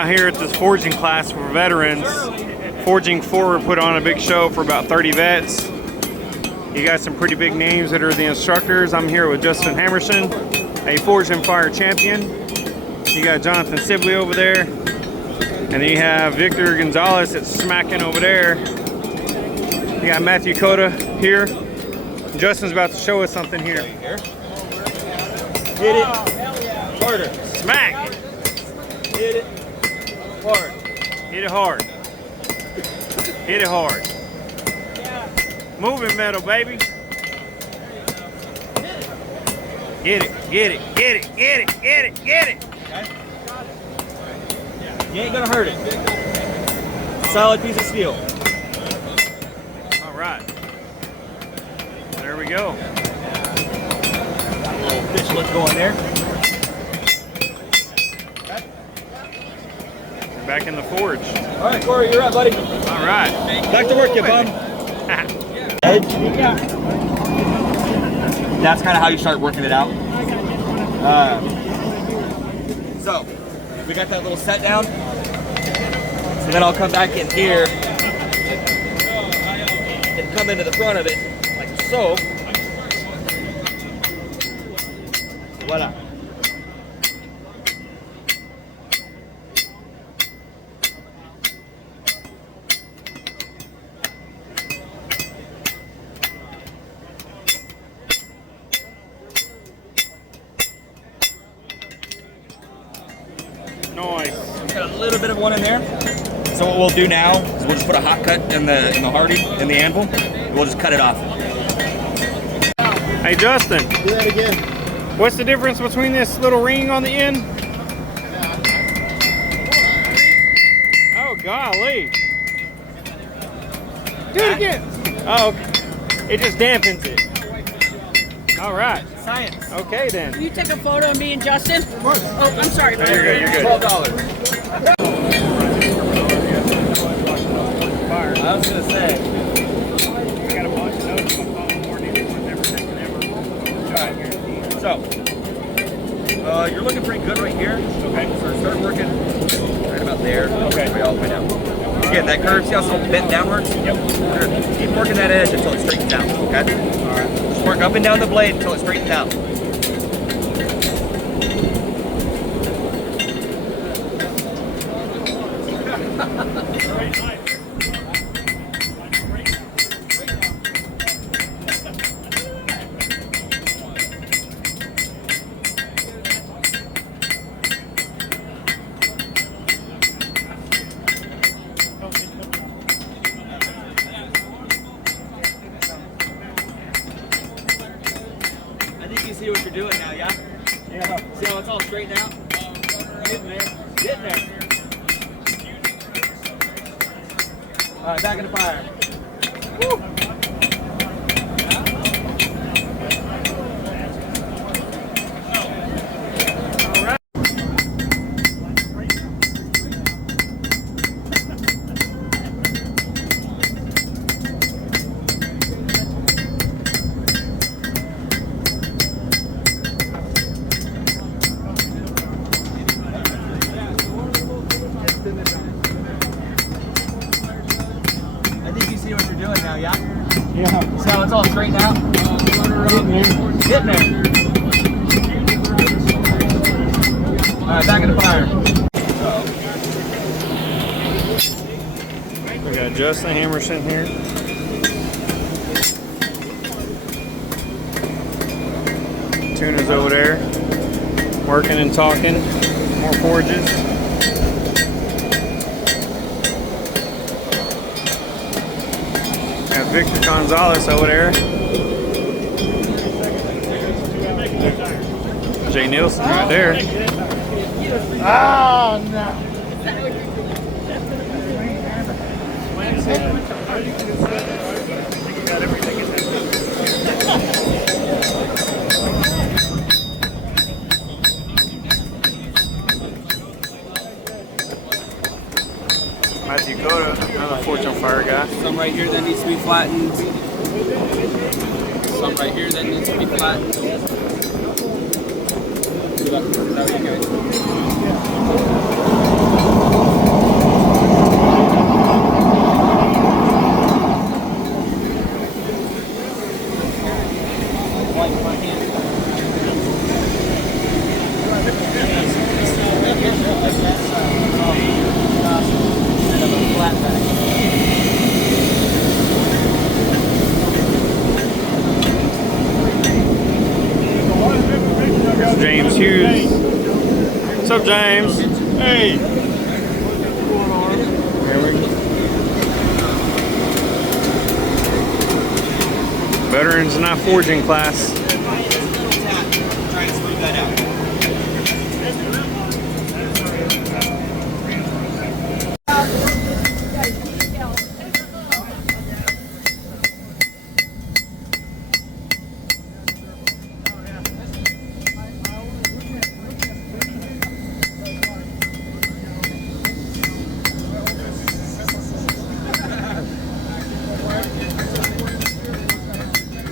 out here at this forging class for veterans. Forging Forward put on a big show for about 30 vets. You got some pretty big names that are the instructors. I'm here with Justin Hammerson, a Forged and Fire champion. You got Jonathan Sibley over there. And then you have Victor Gonzalez that's smacking over there. You got Matthew Cota here. Justin's about to show us something here. Hit it harder. Smack! Hit it hard. Hit it hard. Hit it hard. Moving metal, baby. Get it, get it, get it, get it, get it, get it. Okay. You ain't gonna hurt it. Solid piece of steel. All right. There we go. Got a little fish look going there. Okay. We're back in the forge. All right, Corey, you're up, buddy. All right. Back to work, you bum. Edge. That's kind of how you start working it out. So, we got that little set down. So then I'll come back in here and come into the front of it, like so. Voila. Nice. Got a little bit of one in there. So what we'll do now is we'll just put a hot cut in the hardy, in the anvil. We'll just cut it off. Hey Justin. Do that again. What's the difference between this little ring on the end? Oh golly. Do it again. Oh, okay. It just dampens it. All right. Science. Okay then. Can you take a photo of me and Justin? Oh, I'm sorry. No, you're good, you're good. $12. I was gonna say. I got a bunch of notes on phone more than ever taken ever. Alright. So you're looking pretty good right here. Okay. So start working right about there. Okay. Way all the way down. Again, that curve, see how it's all bent downwards? Yep. Good. Keep working that edge until it straightens out, okay? Alright. Just work up and down the blade until it straightens out. I think you see what you're doing now, yeah? Yeah. See how it's all straightened out? Getting there. Getting there. Alright, back in the fire. Woo! I think you see what you're doing now, yeah? Yeah. See how it's all straightened out? Getting there. Alright, back in the fire. We got Justin Hammerson here. Tuna's over there, working and talking. More forges. Got Victor Gonzalez over there. J Neilson right there. Oh, no. Matthew Cota, another Forged and Fire guy. Some right here that needs to be flattened. Some right here that needs to be flattened. Good luck. How are you guys? up, James? Hey. Veterans not forging class. Trying to smooth that out.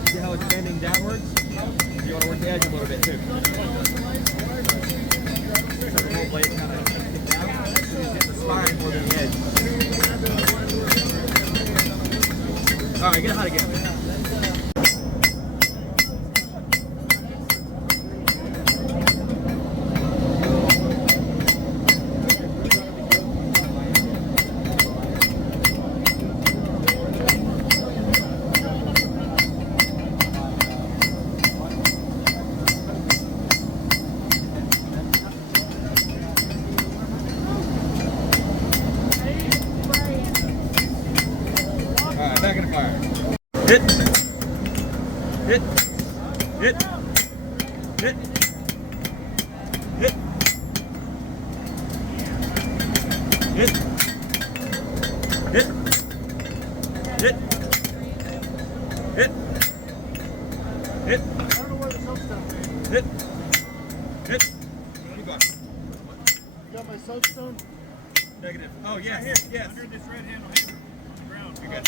See how it's bending downwards? You want to work the edge a little bit too. So the whole blade kind of gets down. So you get the spine more than the edge. All right, get it hot again. Back in the fire. Hit. Hit. Hit. Hit. Hit. Hit. Hit. Hit. Hit. Hit. I don't know where the soapstone is. Hit. Hit. Keep going. You got my soapstone? Negative. Oh yeah, here. Yes. Under this red handle hammer on the ground. You're good.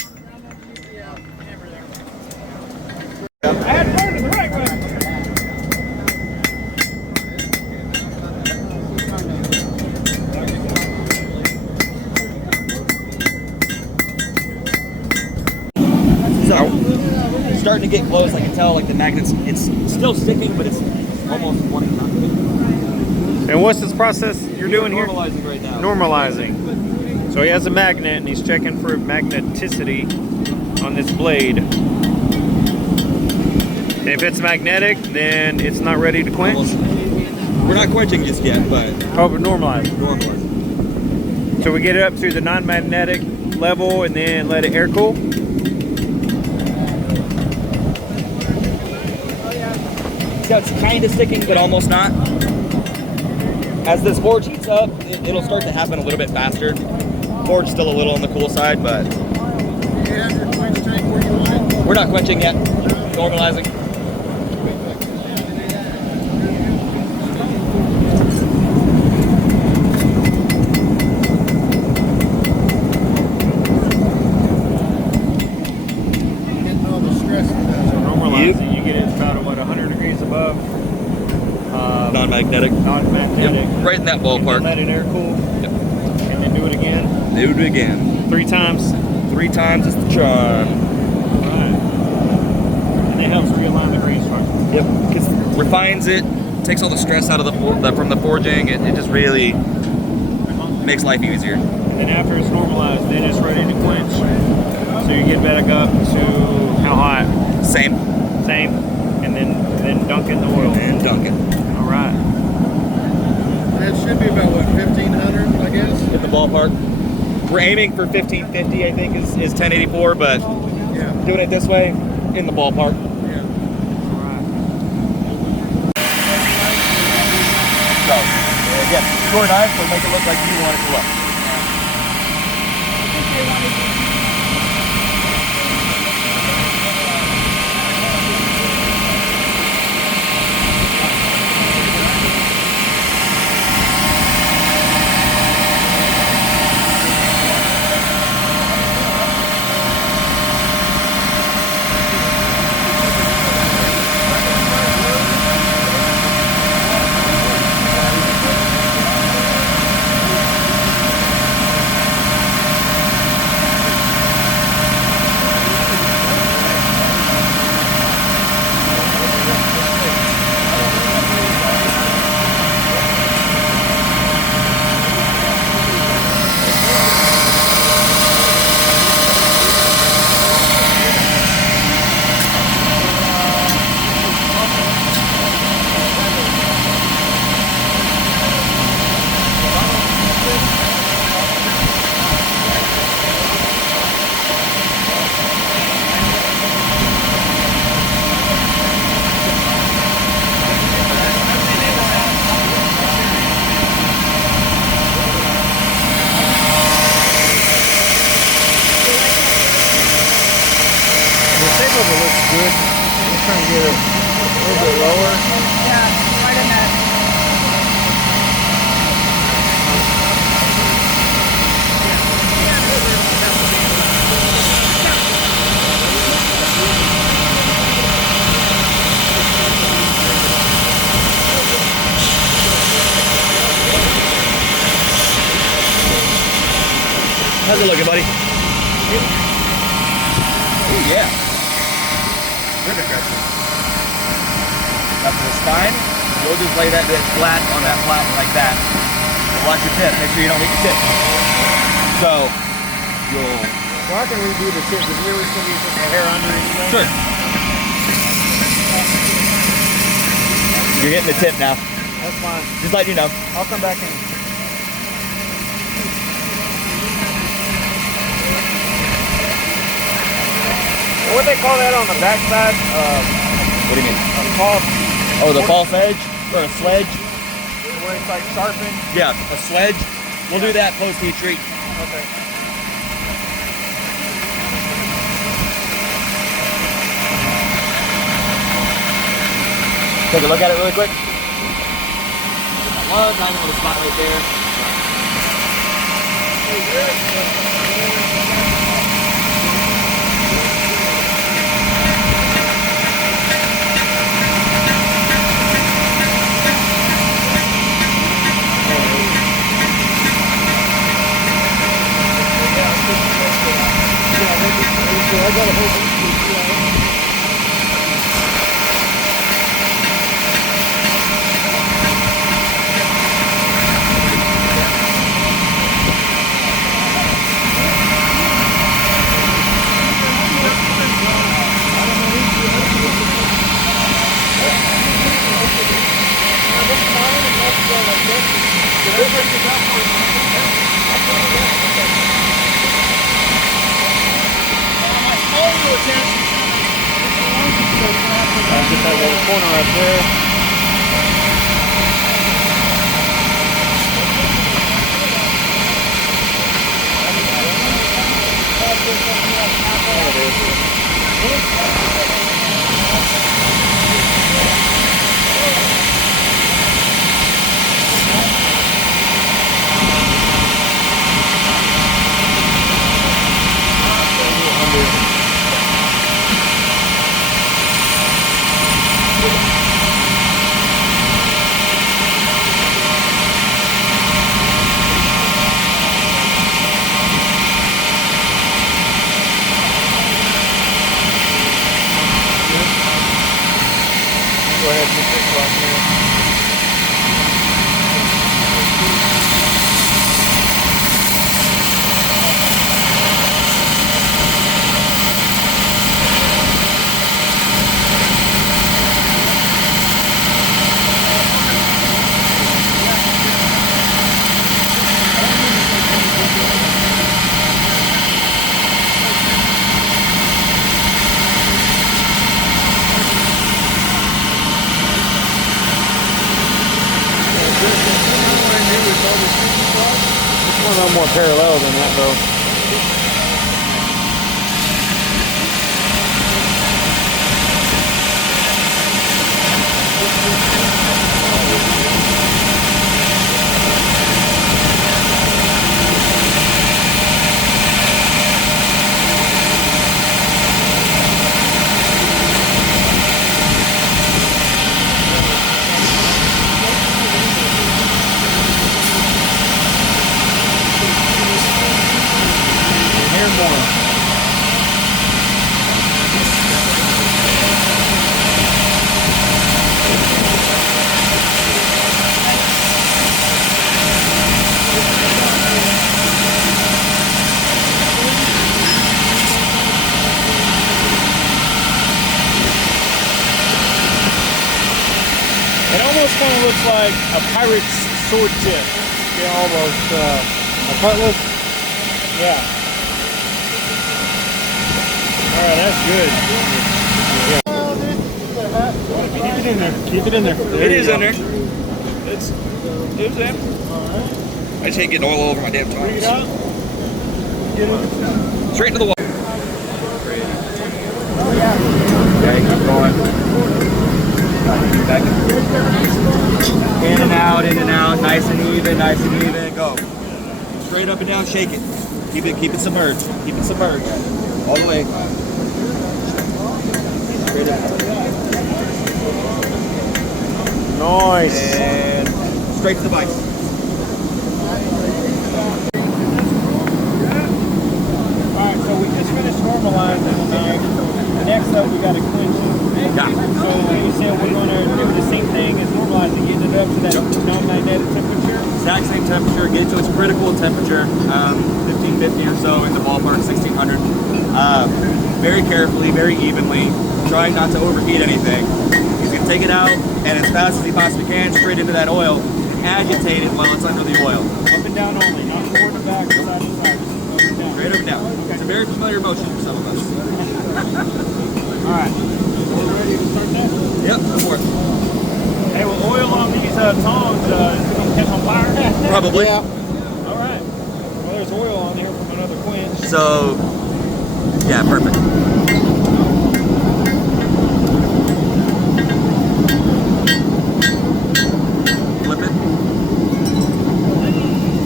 I had to turn to the right way. So, it's starting to get close. I can tell, like the magnets, it's still sticking, but it's almost wanting not to. And what's this process you're doing here? Normalizing right now. Normalizing. So he has a magnet and he's checking for magneticity on this blade. If it's magnetic, then it's not ready to quench. We're not quenching just yet, but Oh, but normalize. normalizing. So we get it up to the non-magnetic level and then let it air cool. So it's kind of sticking, but almost not. As this forge heats up, it'll start to happen a little bit faster. Forge still a little on the cool side, but we're not quenching yet. Normalizing. Normalizing, you get it about 100 degrees above Non-magnetic. non-magnetic. Yep. Right in that ballpark. Let it air cool. Yep. And then do it again. Do it again. 3 times. 3 times is the charm. Right. And it helps realign the grain structure. Yep. Because refines it, takes all the stress out of from the forging. It just really makes life easier. And then after it's normalized, then it's ready to quench. So you get back up to how hot? Same. Same. And then dunk in the oil. And dunk it. All right. That should be about, what, 1,500, I guess? In the ballpark. We're aiming for 1550, I think, is 1084, but Yeah. doing it this way, in the ballpark. Yeah. So, again, score knife will make it look like you want it to look. good. I'm trying to get it a little bit lower. Yeah, right in that. How's it looking, buddy? Ooh, yeah. Good aggressive. Up to the spine. We'll just lay that bit flat on that flat like that. Watch your tip. Make sure you don't hit your tip. So, you'll... Well, I can redo the tip because we were going to put the hair under anyway. Sure. You're hitting the tip now. That's fine. Just letting you know. I'll come back in. What they call that on the backside? What do you mean? A false. Oh, the false edge? Or a sledge? Where it's like sharpened. Yeah, a sledge. We'll do that close to each treat. Okay. Take a look at it really quick. One, I know the spot right there. I got a whole bunch of get that little corner up there. Go ahead and put this one here. It's one a little more parallel than that though. It almost kind of looks like a pirate's sword tip. Yeah, almost. A cutlass? Yeah. Alright, that's good. Yeah. Keep it in there. Keep it in there. It is in there. It's in. I just hate getting oil all over my damn Bring it tires. out. Get it. Straight into the wall. Oh, yeah. Okay, keep going. Back. In and out, nice and even, go. Straight up and down, shake it. Keep it submerged. Keep it submerged. All the way. Straight up. Nice. And straight to the vise. Alright, so we just finished normalizing the knife. Next up, we got to clinch it. Yeah. So you said we're going to do the same thing as normalizing, getting it up to that non-magnetic temperature. Exact same temperature, get it to its critical temperature, 1550 or so in the ballpark, 1600. Very carefully, very evenly, trying not to overheat anything. He's going to take it out, and as fast as he possibly can, straight into that oil, agitate it while it's under the oil. Up and down only, not forward and back, side to side. Up and down. Straight up and down. Okay. It's a very familiar motion for some of us. Alright, so we're ready to start that? Yep, go for it. Hey, well, oil on these tongs, is it going to catch on fire? Probably. Yeah. Alright. Well, there's oil on here from another quench. So, yeah, perfect. Flip it.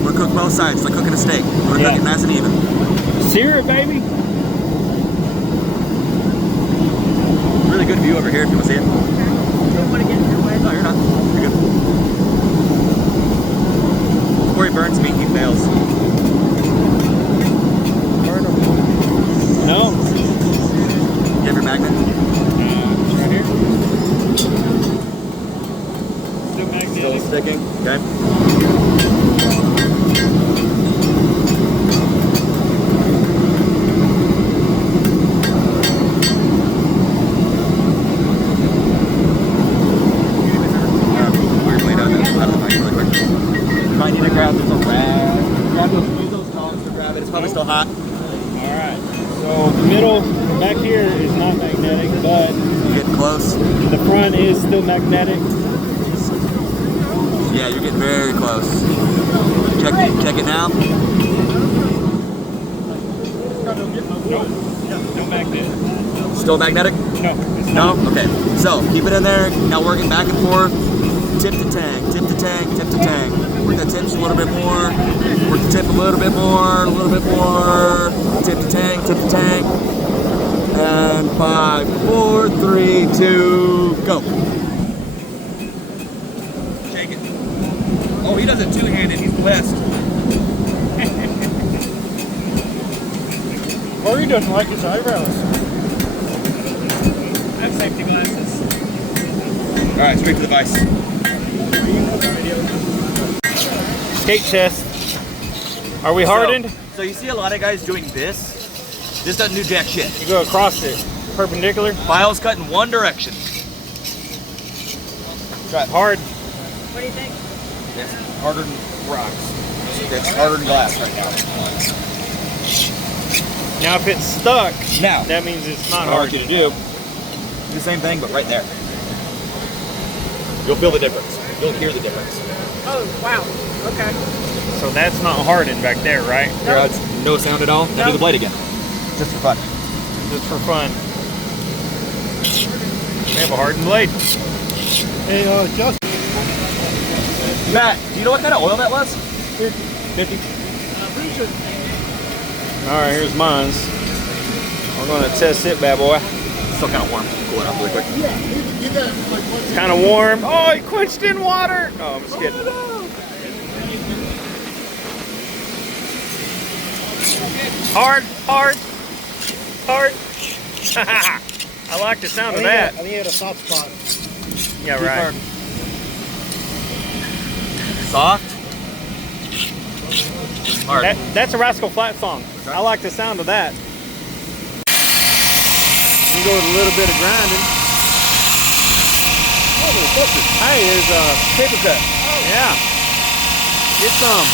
We're gonna cook both sides, like cooking a steak. We're gonna cook it nice and even. Sear it, baby. Really good view over here if you want to see it. No, you're not. You're good. Before he burns meat, he fails. Burn them. No. You have your magnet? Right here. Still magnetic. Still sticking. Okay. Might need to grab this rag. Use those tongs to grab it. It's probably still hot. Alright. So the middle back here is not magnetic, but You're getting close. the front is still magnetic. Yeah, you're getting very close. Check it now. No magnet. Still magnetic? No. It's No? Okay. So keep it in there. Now working back and forth. Tip to tang, tip to tang, tip to tang. Work that tips a little bit more. Work the tip a little bit more, a little bit more. Tip to tang, tip to tang. And 5, 4, 3, 2, go. Shake it. Oh, he does it two-handed. He's blessed. Or he doesn't like his eyebrows. I have safety glasses. All right, straight to the vise. Skate test. Are we hardened? So you see a lot of guys doing this. This doesn't do jack shit. You go across it. Perpendicular. Files cut in one direction. Try it. Hard. What do you think? It's harder than rocks. It's harder than glass right now. Now if it's stuck, Now, that means it's not what I hard. want you to do the same thing, but right there. You'll feel the difference. You'll hear the difference. Oh, wow. Okay. So that's not hardened back there, right? There, it's no sound at all. Now do the blade again. Just for fun. Just for fun. We have a hardened blade. Hey, just Matt, do you know what kind of oil that was? 50. All right, here's mine's. We're gonna test it, bad boy. Still kind of warm. Cool it off really quick. It's kind of warm. Oh, he quenched in water. Oh, I'm just kidding. Hard, hard, hard. I like the sound of that. I think he had a soft spot. Yeah, right. Soft. Hard. That's a Rascal Flatts song. I like the sound of that. You go with a little bit of grinding. Hey, there's a paper cut. Yeah. Get some.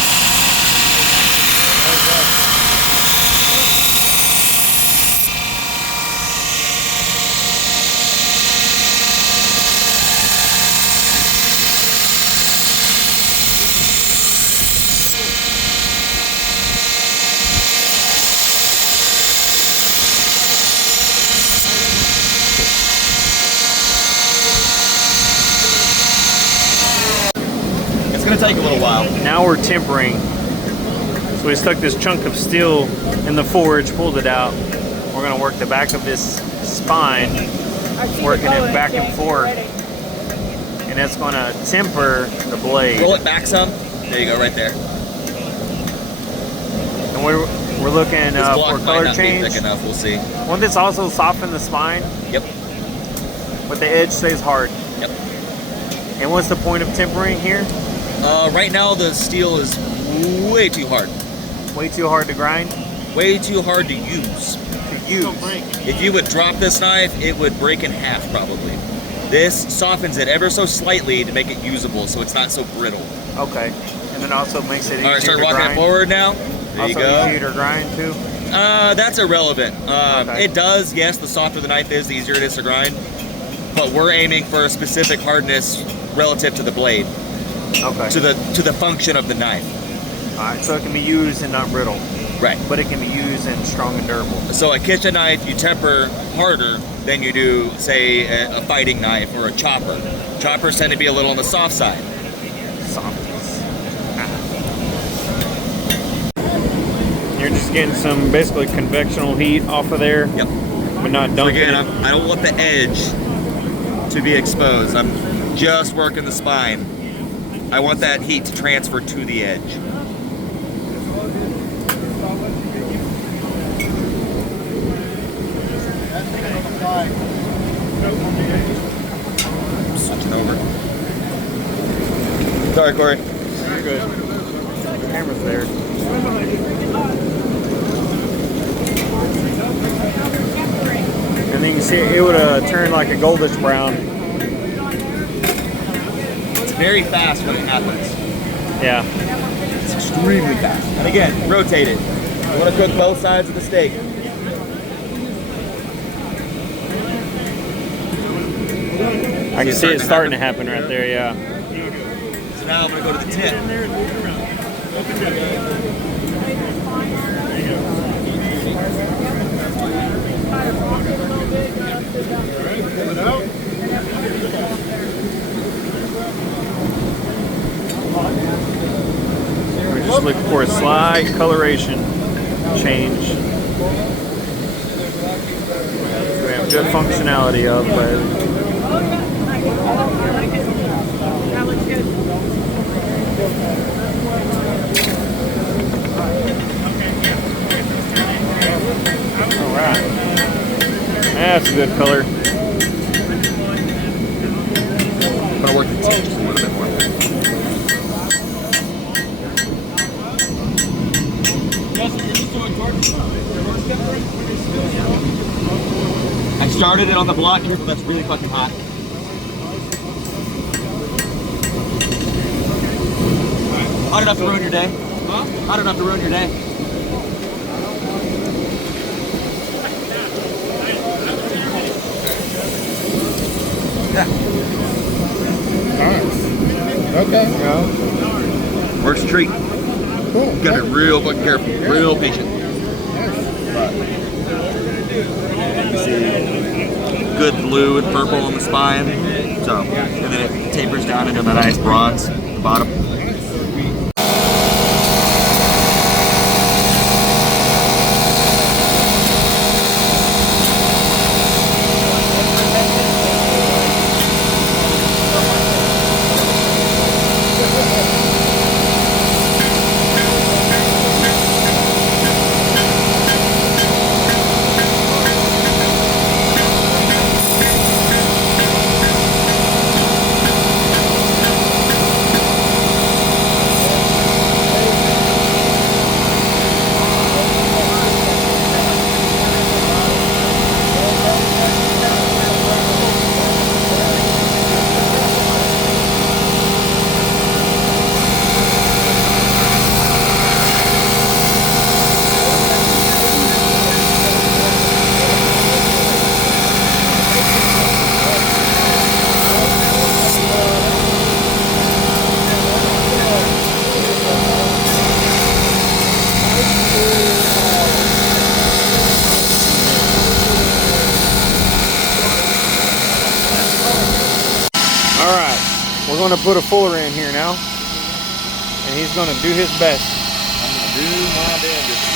take a little while. Now we're tempering. So we stuck this chunk of steel in the forge, pulled it out. We're gonna work the back of this spine, working it back and forth. And that's gonna temper the blade. Roll it back some. There you go, right there. And we're looking This for block might color not be change. thick enough. We'll see. Won't this also soften the spine? Yep. But the edge stays hard. Yep. And what's the point of tempering here? Right now the steel is way too hard. Way too hard to grind? Way too hard to use. To use. If you would drop this knife, it would break in half probably. This softens it ever so slightly to make it usable, so it's not so brittle. Okay. And then also makes it easier All right, start to walking grind. it forward now. There you Also go. easier to grind too? That's irrelevant. Okay. It does, yes, the softer the knife is, the easier it is to grind. But we're aiming for a specific hardness relative to the blade, Okay. to the function of the knife. Alright, so it can be used and not brittle. Right. But it can be used and strong and durable. So a kitchen knife you temper harder than you do, say, a fighting knife or a chopper. Choppers tend to be a little on the soft side. Softies. You're just getting some basically convectional heat off of there, Yep. but not So dunking again, it. I don't want the edge to be exposed. I'm just working the spine. I want that heat to transfer to the edge. Switching over. Sorry, Corey. You're good. The camera's there. And then you can see it would turn like a goldish brown. It's very fast when it happens. Yeah. It's extremely fast. And again, rotate it. You want to cook both sides of the steak. I can see it starting to happen right there, yeah. So now I'm going to go to the tip. We're just looking for a slight coloration change. We have good functionality of, but That looks good. all right. That's a good color. I'm going to work the tip just a little bit more. I started it on the block here, but that's really fucking hot. Hot enough to ruin your day? Huh? Hot enough to ruin your day? Okay. Works a treat. Cool. You gotta be real fucking careful, real patient. You see good blue and purple on the spine. So, and then it tapers down into a nice bronze at the bottom. All right, we're going to put a fuller in here now. and he's going to do his best. I'm gonna do my damnedest.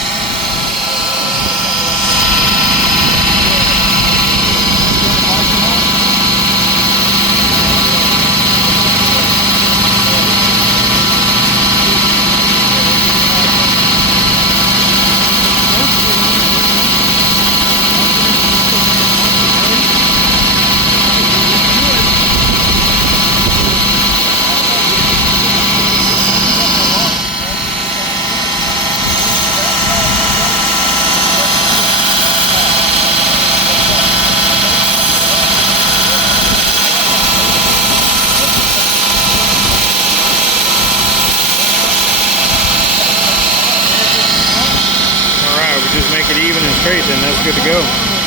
All right, we just make it even and straight, then that's good to go.